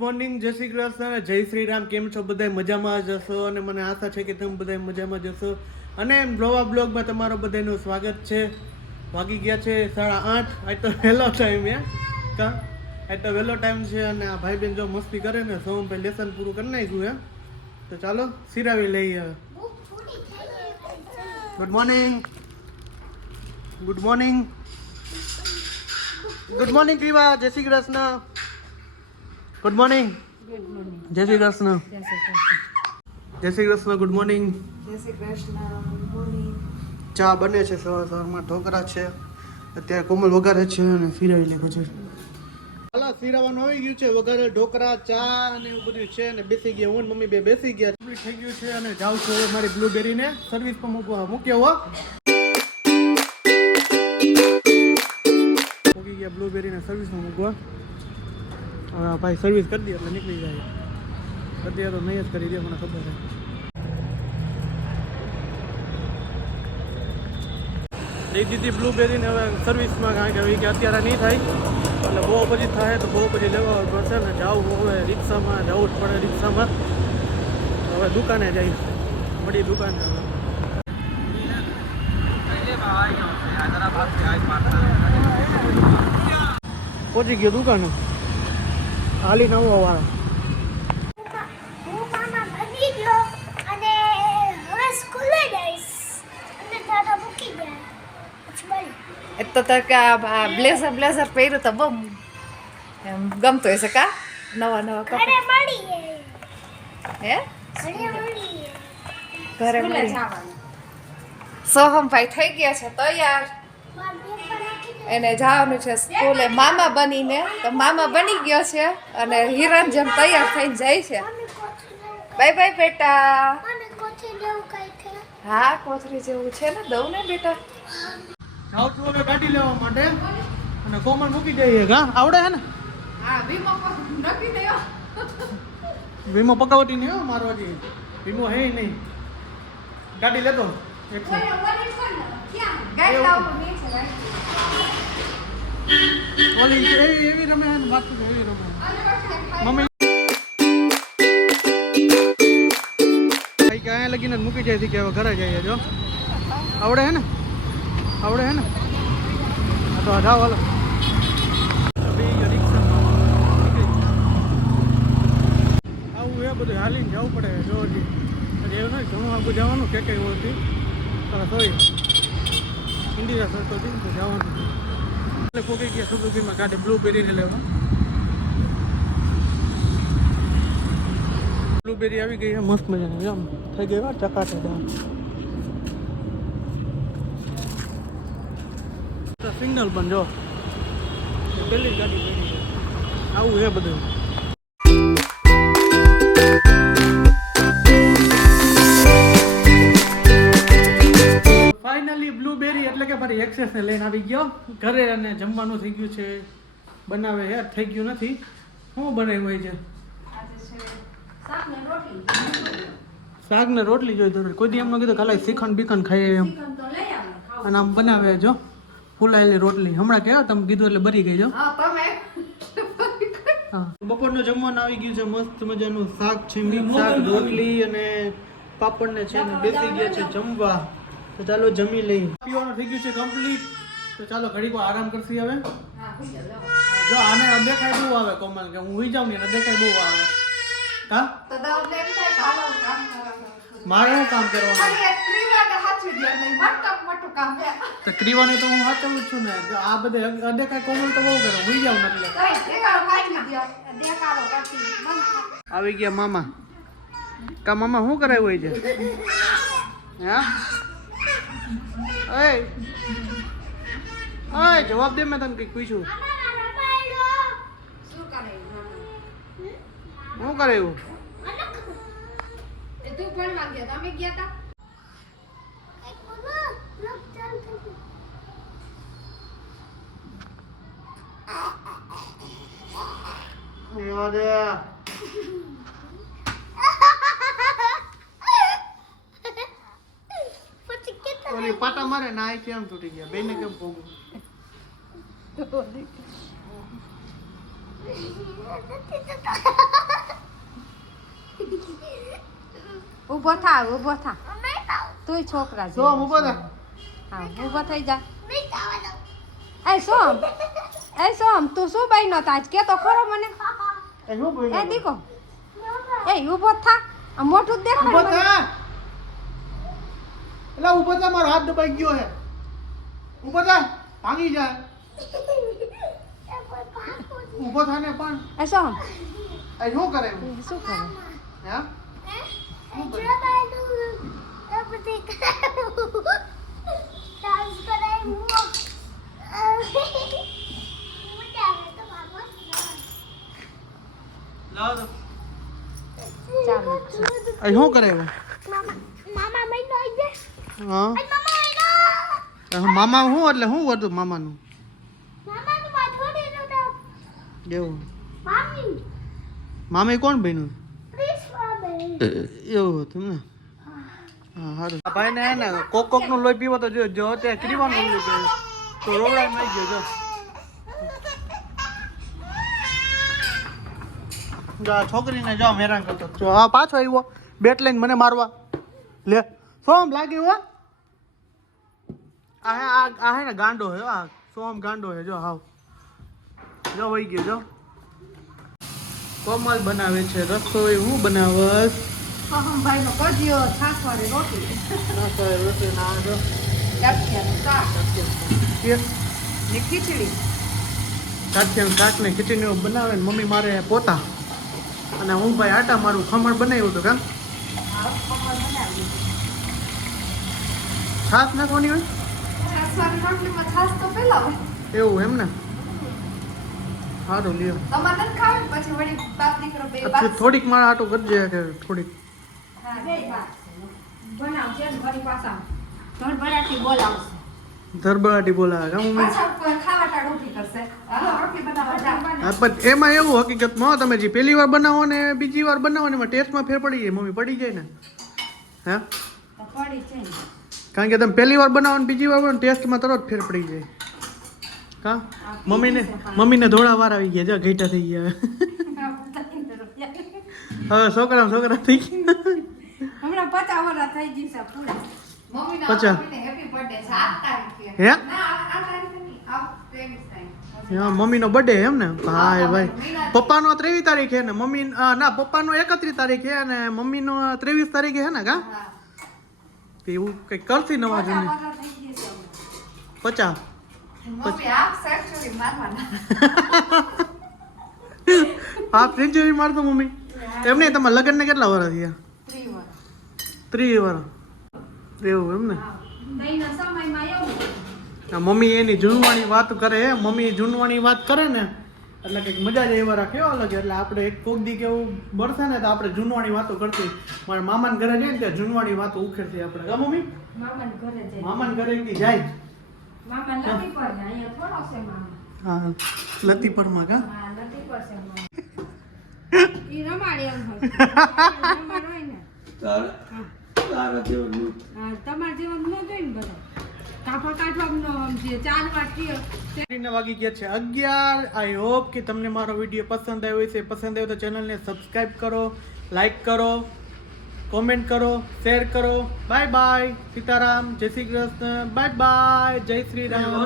Morning, જય શ્રી કૃષ્ણ, જય શ્રી રામ. કેમ છો બધા? મજામાં જ હશો અને મને આશા છે કે તમે બધા મજામાં જ હશો. અને નવા બ્લોગમાં તમારું બધાનું સ્વાગત છે. વાગી ગયા છે 8:30. આજ તો વહેલો ટાઈમ કા આજ તો વહેલો ટાઈમ છે. અને આ ભાઈ બેન જો મસ્તી કરે ને, સોમભાઈ લેસન પૂરું કરી નાખ્યું તો ચાલો સિરાવી લઈએ. Good morning, good morning, good morning ક્રીવા. જય શ્રી કૃષ્ણ. Good morning. જય શ્રી કૃષ્ણ. જય શ્રી કૃષ્ણ. Good morning. જય શ્રી કૃષ્ણ. Good morning. ચા બને છે સવારમાં, ઢોકળા છે અત્યારે કોમલ વઘારે છે અને સિરાવી લીધું છે. હાલા સિરાવાનું આવી ગયું છે, વઘારે ઢોકળા, ચા અને એવું બધું છે. અને બેસી ગયા, હું મમ્મી બે બેસી ગયા. કમ્પ્લીટ થઈ ગયું છે અને જાઉં છું હવે મારી બ્લુબેરીને સર્વિસ પર મૂક્યો હો. મૂકી ગયા બ્લુબેરીને સર્વિસમાં મૂકવા. હવે ભાઈ સર્વિસ કરી દે એટલે નીકળી જાય. અત્યારે તો નહીં જ કરી દે, મને ખબર છે. દઈ દીધી બ્લુબેરીને હવે સર્વિસમાં, કારણ કે અત્યારે નહીં થાય એટલે બહુ પછી થાય તો બહુ પછી લેવા પડશે ને. જાવું હવે રિક્ષામાં, જવું જ પડે રિક્ષામાં. હવે દુકાને જઈશ, મળી દુકાને. પહોંચી ગયો દુકાને, હાલી નવો વાળા. એક તો કે બ્લેઝર પહેર્યું તો બહુ એમ ગમતું હશે કા? નવા કપડા હે ઘરે સોહમભાઈ થઈ ગયા છે તૈયાર. એને જવાનું છે સ્કૂલે મામા બનીને, તો મામા બની ગયો છે અને હિરણ જેમ તૈયાર થઈને જાય છે. બાય બાય બેટા. હા કોથરી જેવું છે ને, દઉં ને બેટા. જાઉં છું હવે ગાડી લેવા માટે અને કોમલ મૂકી જઈએ. હા આવડે હે ને? હા વીમો નક્કી થયો. વીમો પકાવટી નહીં હો મારો, હજી વીમો હે નહીં. ગાડી લેતો ઓલી એવી રમે ને, બાકી એવી રમે મમ્મી. ભાઈ કે અહીંયા લગીને જ મૂકી જાય છે કે હવે ઘરે જઈએ. જો આવડે હે ને? આવડે હે ને? હા તો જાઓ હાલો. આવું એ બધું હાલીને જવું પડે. જો હજી એવું નહીં ઘણું આગું જવાનું કે કઈ હોતી સોરી ઇન્ડિયા સરતો તો જવાનું. એટલે પોકી ગયા સુધીમાં ગાડી બ્લુબેરીને લેવા. બ્લુબેરી આવી ગઈ છે મસ્ત મજાની, આમ થઈ ગઈ ચકાચક. સિગ્નલ પણ જો પેલી ગાડી પડી છે. આવું છે બધું. ફાઇનલી બ્લુબેરી એટલે કે મારી એક્સેસને લઈને આવી ગયો ઘરે અને જમવાનું થઈ ગયું છે. બનાવે હે થઈ ગયું નથી. શું બનાવ્યું હોય છે? શાક ને રોટલી જોઈ તો કોઈ દી એમનો કીધું ખાલી શ્રીખંડ બીખંડ ખાઈએ એમ. અને આમ બનાવે જો ફૂલાયેલી રોટલી. હમણાં કહેવા તમે કીધું એટલે બરી ગઈ જો. હા બપોરનું જમવાનું આવી ગયું છે. મસ્ત મજાનું શાક છે, મિક્સ શાક, રોટલી અને પાપડ ને છે. બેસી ગયા છે જમવા. તો ચાલો જમી લઈએ. પીવાનું થઈ ગયું છે કમ્પ્લીટ. તો ચાલો ઘડીક આરામ કરશી હવે. જો આને અદેખાય બહુ આવે કોમલ, કે હું હુઈ જાઉં ને અદેખાય બહુ આવે. કા મારે શું કામ કરવાનું? તો ક્રીવાની તો હું સાચવું જ છું ને. આ બધે અદેખાય કોમલ તો બહુ કરે, હુઈ જાઉં ને એટલે. આવી ગયા મામા. કા મામા શું કરાયું હોય છે? હા ઓય જવાબ દે, મેં તને કંઈક પૂછ્યું. શું કરે એવું? તું પણ માંગ્યા તમે ગયા તા? પાટા મારે ના આઈ કેમ તૂટી ગયા? બેને કેમ પોગું? ઊભો થા તુંય છોકરા છે સોમ ઊભો થા. હા ઊભો થઈ જા એ સોમ તું શું બન્યો તાજ કે તો ખરો મને એ શું બોલ્યો? એ દીકો એ ઊભો થા આ મોઢું ઊભો દેખાડ મને. થા. એલા ઊભો થા, મારો હાથ દબાઈ ગયો હે. ઊભો થા, ભાંગી જાય. ઊભો થા ને પણ. એ સોમ એ શું કરે? શું કરે હે? લાવ દો. ચાલો એ શું કરે હવે? હા મામા શું એટલે શું હતું મામાનું એવું? મામી કોણ બન્યું? એવું હતું ને. હા સારું. આ ભાઈને હે ને કોક નું લોહી પીવો તો જો અત્યારે ક્રીવાનું લોહી પીવે તો રોવડાઈ મારી ગયો જો. જો આ છોકરીને જો હેરાન કરતો જો આ પાછો આવ્યો બેટ લઈને મને મારવા લે સોમ લાગ્યું હો આ હે ને ગાંડો હે આ સોમ ગાંડો હે જો હાવ જો વહી ગયો જો. કોમલ બનાવે છે રસોઈ. હું બનાવસ ભાઈ નો કજિયો છાસવાળી રોટલી રસોઈ ના જો ગાંઠિયાનું શાક કે ને ખીચડી કાઠિયાનું શાક ને ખીચડી એવું બનાવે ને મમ્મી મારે પોતા અને હું ભાઈ આટા મારું ખમણ બનાવ્યું હતું કામ છાશ નાખવાની હોય છાસવાળી રોટલીમાં છાસ તો પેલા હોય એવું એમ ને સારું લ્યો તમારે નથી ખાવું પછી વળી બાપ દીકરો બે પછી બાપ થોડીક મારા આટું કરજે કે થોડીક હા બે બાપ બનાવજે ને વળી પાછા ધડબડાટી બોલાવશે ધરબડાટી બોલાવે કામ મમ્મી પાછા કોઈ ખાવા ટાળ ઊભી કરશે હાલો રોટલી બનાવવા જા હા પણ એમાં એવું હકીકતમાં તમે જે પહેલી વાર બનાવો ને બીજી વાર બનાવો ને એમાં ટેસ્ટમાં ફેર પડી જાય મમ્મી પડી જાય ને હે તો પડી છે ને. કારણ કે તમે પહેલી વાર બનાવો ને બીજી વાર બનાવો ટેસ્ટમાં તરત ફેર પડી જાય કા મમ્મીને ધોળા વાર આવી ગયા જો ઘેટા થઈ ગયા હવે છોકરા થઈ ગયા હમણાં 50 વર્ષ થઈ ગઈ છે પૂરા મમ્મીના 50. મમ્મીને હેપી બર્થડે 7 તારીખે હે ના આ તારીખે નહીં આ 23 તારીખે હા મમ્મીનો બર્થડે એમ ને ભાઈ પપ્પાનો 23 તારીખે ને મમ્મી ના પપ્પાનો 31 તારીખે અને મમ્મીનો 23 તારીખે હે ને કા હા એવું કઈ કરતી નવા 50 જૂની વર્ષ થઈ ગઈ છે 50 મમ્મી આ સેન્ચુરી મારવાના હાફ સેન્ચુરી મારતો મમ્મી એમ નહીં તમારા લગ્ન ને કેટલા વર્ષ થયા 3 વર્ષ 3 વર્ષ એવું એમ ને દહીંના સમયમાં એવું આ મમ્મી એની જૂનવાણી વાત કરે મમ્મી જૂનવાણી વાત કરે ને એટલે કંઈક મજા જ એવા રાખે અલગ એટલે આપણે એક કોક દી કેવું બળશે ને તો આપણે જૂનવાણી વાતો કરતી મારા મામાને ઘરે જઈએ ને ત્યાં જૂનવાણી વાતો ઉખેડતી આપણે કા મમ્મી મામાને ઘરે જઈ મામાને ઘરે એકદી જાય મામા નથી પર ને અહીંયા થોડો છે મામા હા લતીપરમાં કા હા નથી પર છે મામા ઈ રમાડે એમ હોય રમાડ હોય ને તારા જેવું હા તમાર જેવા ન જોઈ ને બધા કાપા કાઢવાનો સમજે 4 વાગ્યે ને વાગી ગયા છે 11 આઈ હોપ કે તમને મારો વિડીયો પસંદ આવ્યો હશે પસંદ આવ્યો તો ચેનલને સબસ્ક્રાઇબ કરો લાઈક કરો કોમેન્ટ કરો શેર કરો બાય બાય સીતારામ જય શ્રી કૃષ્ણ બાય બાય જય શ્રી રામ